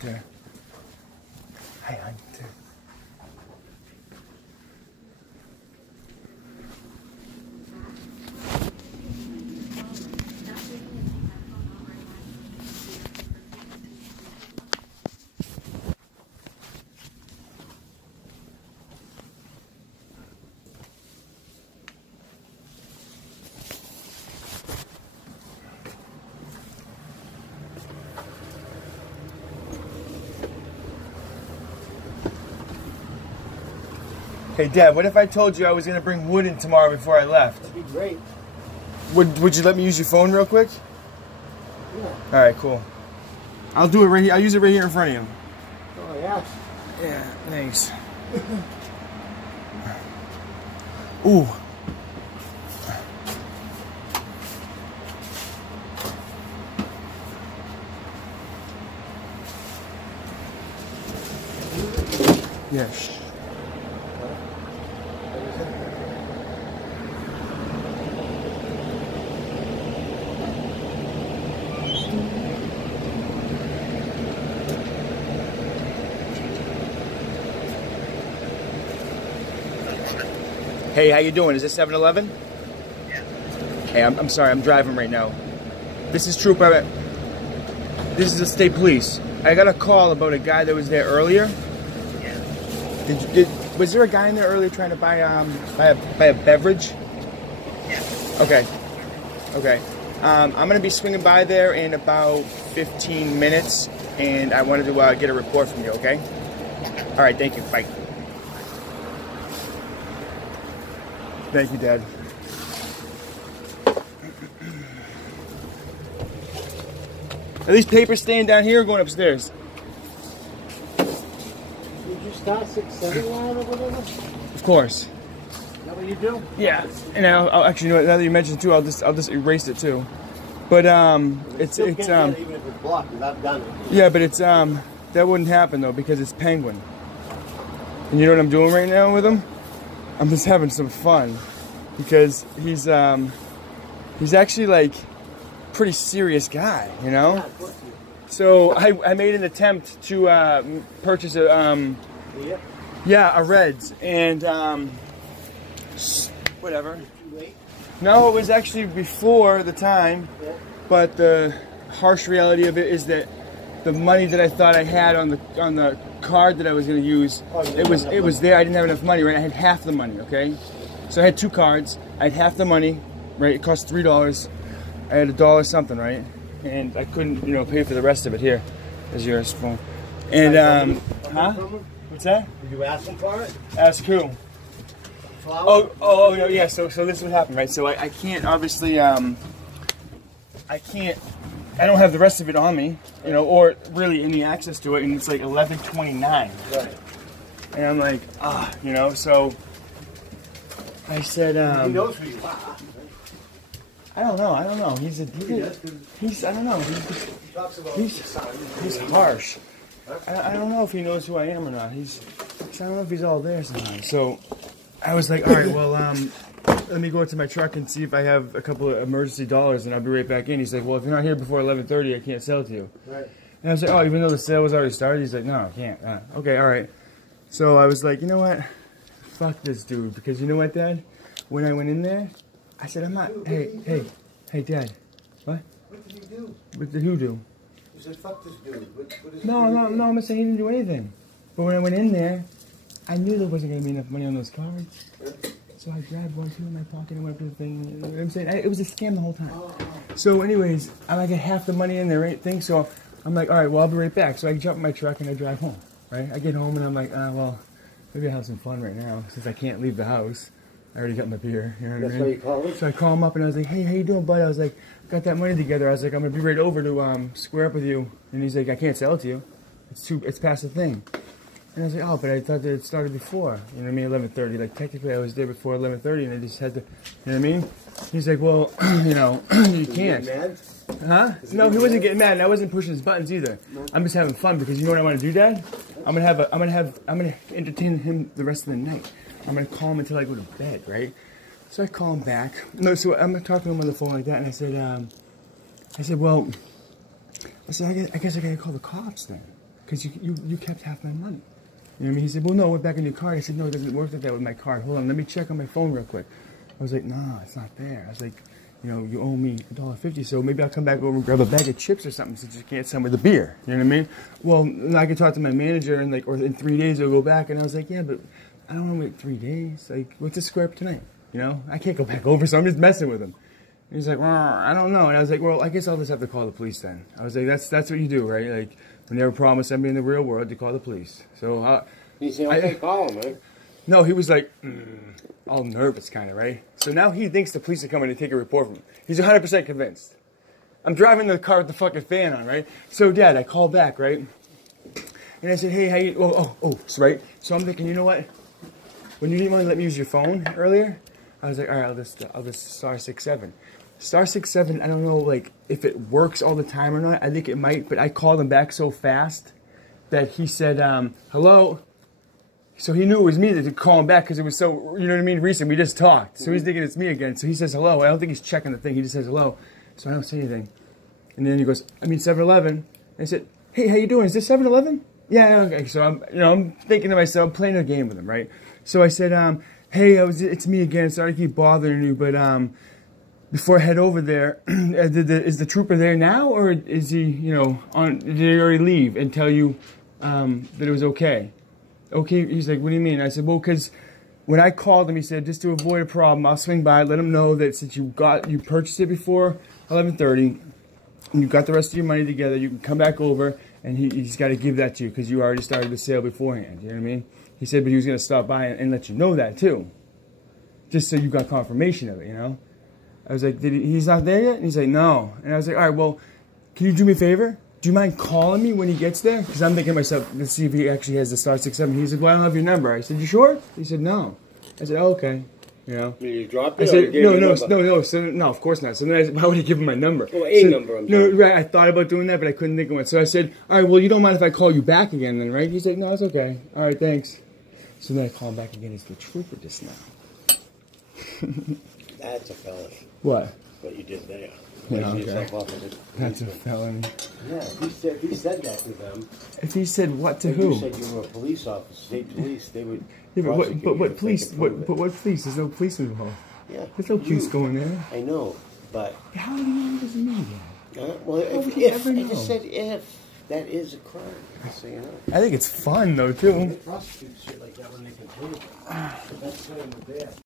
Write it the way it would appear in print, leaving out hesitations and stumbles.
Hunter. Hi, Hunter. Hey, Dad, what if I told you I was going to bring wood in tomorrow before I left? That'd be great. Would you let me use your phone real quick? Yeah. All right, cool. I'll do it right here. I'll use it right here in front of you. Oh, yes. Yeah, thanks. Ooh. Yes. Hey, how you doing? Is this 7-Eleven? Yeah. Hey, I'm sorry, I'm driving right now. This is Trooper. This is the state police. I got a call about a guy that was there earlier. Yeah. Was there a guy in there earlier trying to buy a beverage? Yeah. Okay. Okay. I'm gonna be swinging by there in about 15 minutes, and I wanted to get a report from you. Okay. All right. Thank you. Bye. Thank you, Dad. Are these papers staying down here or going upstairs? Did you start 6-7 line or whatever? Of course. Is that what you do? Yeah. And I'll actually, you know what, now that you mentioned it too, I'll just erase it too. But it's Still can't get it even if it's blocked, because I've done it. yeah, but it's that wouldn't happen though because it's Penguin. And you know what I'm doing right now with him? I'm just having some fun because he's actually like pretty serious guy, you know? Yeah, of course you do. So I made an attempt to purchase a a Reds and whatever. Too late? No, it was actually before the time, Yeah. but the harsh reality of it is that the money that I thought I had on the card that I was going to use, it was there. I didn't have enough money, right? I had half the money, okay? So I had two cards. I had half the money, right? It cost $3. I had $1 something, right? And I couldn't, you know, pay for the rest of it. Here is yours phone. And huh? What's that? Did you ask them for it? Ask who? Flower? Oh, no, yeah. So this is what happened, right? So I can't obviously I don't have the rest of it on me, you know, or really any access to it, and it's like 11:29. Right. And I'm like, you know, so I said, He knows who you are. I don't know. He's I don't know. He talks about He's harsh. I don't know if he knows who I am or not. I don't know if he's all there somehow. So I was like, all right, well, let me go to my truck and see if I have a couple of emergency dollars, and I'll be right back in. He's like, well, if you're not here before 11:30, I can't sell it to you. Right. And I was like, oh, even though the sale was already started? He's like, no, I can't. Okay, all right. So I was like, you know what? Fuck this dude. Because you know what, Dad? When I went in there, I said, I'm not, hey, Dad. What? What did he do? What did who do? You said, fuck this dude. What is No, I'm not saying he didn't do anything. But when I went in there, I knew there wasn't going to be enough money on those cards. So I grabbed one, two in my pocket, and went to the thing. You know what I'm saying? It was a scam the whole time. So anyways, I get half the money in there, right? Thing. So I'm like, all right, well, I'll be right back. So I jump in my truck and I drive home, right? I get home and I'm like, well, maybe I'll have some fun right now since I can't leave the house. I already got my beer, you know what I mean? That's why you called him? So I call him up and I was like, hey, how you doing, bud? I was like, got that money together. I was like, I'm going to be right over to square up with you. And he's like, I can't sell it to you. It's past the thing. And I was like, oh, but I thought that it started before. You know what I mean? 11:30. Like, technically, I was there before 11:30, and I just had to, you know what I mean? He's like, well, you know, you can't. Mad? Huh? No, he wasn't getting mad, and I wasn't pushing his buttons either. No. I'm just having fun because you know what I want to do, Dad? I'm gonna entertain him the rest of the night. I'm gonna call him until I go to bed, right? So I call him back. No, so I'm talking to him on the phone like that, and I said, well, I guess I gotta call the cops then. because you kept half my money. You know what I mean? He said, well, no, it went back in your card. I said, no, it doesn't work like that with my card. Hold on, let me check on my phone real quick. I was like, nah, it's not there. I was like, you know, you owe me $1.50, so maybe I'll come back over and grab a bag of chips or something since you can't send me the beer. You know what I mean? Well, I could talk to my manager and or in 3 days I'll go back. And I was like, yeah, but I don't want to wait 3 days. Like, what's the square up tonight? You know, I can't go back over, so I'm just messing with him. And he's like, well, I don't know. And I was like, well, I guess I'll just have to call the police then. I was like, that's what you do, right? Like, when you have a problem with somebody in the real world, you call the police. So He said, okay, call him, man. no, he was like, all nervous kind of, right? So now he thinks the police are coming to take a report from him. He's 100% convinced. I'm driving the car with the fucking fan on, right? So, Dad, I call back, right? And I said, hey, how you, so, right? So I'm thinking, you know what? When you didn't want to let me use your phone earlier, I was like, all right, I'll just star 67. Star 67, I don't know, like, if it works all the time or not. I think it might, but I called him back so fast that he said, hello. So he knew it was me to call him back because it was so, you know what I mean, recent. We just talked. So he's thinking it's me again. So he says hello. I don't think he's checking the thing. He just says hello. So I don't say anything. And then he goes, I mean 7-Eleven. I said, hey, how you doing? Is this 7-Eleven? Yeah, okay. So I'm thinking to myself, I'm playing a game with him, right? So I said, hey, it's me again. Sorry to keep bothering you, but before I head over there, is the trooper there now, or is he, you know, did he already leave and tell you that it was okay? Okay, he's like, what do you mean? I said, well, because when I called him, he said, just to avoid a problem, I'll swing by, let him know that since you purchased it before 11:30, and you got the rest of your money together, you can come back over, and he's got to give that to you because you already started the sale beforehand. You know what I mean? He said, but he was going to stop by and let you know that too, just so you got confirmation of it. You know? I was like, he's not there yet? And he's like, no. And I was like, all right, well, can you do me a favor? Do you mind calling me when he gets there? Because I'm thinking to myself, let's see if he actually has the star 67. He said, well, I don't have your number. I said, you sure? He said, no. I said, oh, okay. You know? You dropped it? I said, no, of course not. So then I said, why would he give him my number? Well, number. No, right, I thought about doing that, but I couldn't think of one. So I said, all right, well, you don't mind if I call you back again then, right? He said, no, it's okay. All right, thanks. So then I call him back again. He's the trooper just now. That's a felony. What? What you did there. Yeah, okay. That's a felony. Yeah, if he said that to them. If he said what to who? You said you were a police officer, state police, they would. Yeah, but what police? What police? There's no police involved. Yeah. There's no police going there. I know, but. How do you know he doesn't mean that? Well, if I just said if, that is a crime. So you know. I think it's fun though too. They prosecute shit like that when they can prove it. That's kind of bad.